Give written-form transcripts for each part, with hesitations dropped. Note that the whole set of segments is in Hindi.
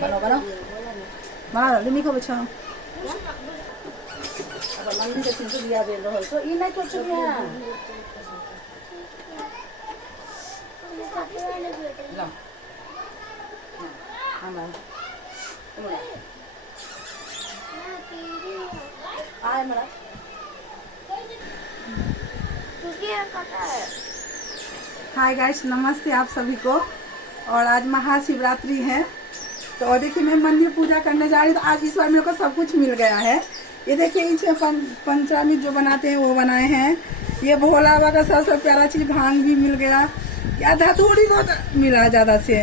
बनो बनो बना लिमी को बचा अब मंदिर से सिंधु दिया दे रहो तो ई नहीं तो चुनिया ला हां भाई आए मरा हाय गाइस, नमस्ते आप सभी को। और आज महाशिवरात्रि है तो देखिए मैं मंदिर पूजा करने जा रही हूँ। तो आज इस बार मेरे को सब कुछ मिल गया है। ये देखिए इसे पंचामृत जो बनाते हैं वो बनाए हैं। ये भोला बाबा का सबसे प्यारा चीज भांग भी मिल गया। या धतूरी बहुत मिला ज्यादा से।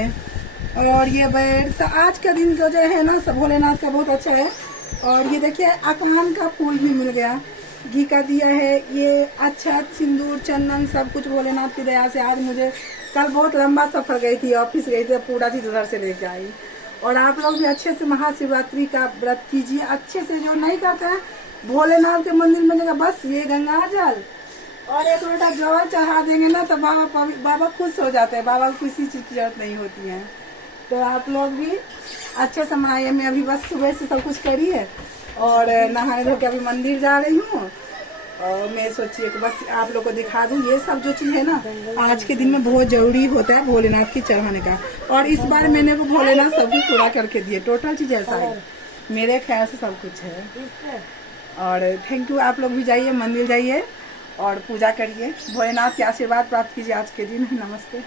और ये बैठ आज का दिन जो है ना सब भोलेनाथ का बहुत अच्छा है। और ये देखिए आसमान का फूल भी मिल गया, घी का दिया है। ये अच्छा सिंदूर चंदन सब कुछ भोलेनाथ की दया से। आज मुझे कल बहुत लंबा सफर गई थी, ऑफिस गई थी, पूरा चीज उधर से लेके आई। और आप लोग भी अच्छे से महाशिवरात्रि का व्रत कीजिए अच्छे से। जो नहीं करते हैं भोलेनाथ के मंदिर में जगह बस ये गंगा जल और एक लोटा जल चढ़ा देंगे ना तो बाबा खुश हो जाते हैं। बाबा को किसी चीज की जरूरत नहीं होती है। तो आप लोग भी अच्छे से मनाइए। मैं अभी बस सुबह से सब कुछ करी है और नहाने धो के अभी मंदिर जा रही हूँ। और मैं सोचिए कि बस आप लोग को दिखा दूँ ये सब जो चीज है ना आज के दिन में बहुत जरूरी होता है भोलेनाथ की चढ़ाने का। और इस बार मैंने को भोलेनाथ सब भी पूरा करके दिए। टोटल चीज ऐसा है मेरे ख्याल से सब कुछ है। और थैंक यू। आप लोग भी जाइए मंदिर जाइए और पूजा करिए, भोलेनाथ के आशीर्वाद प्राप्त कीजिए आज के दिन। नमस्ते।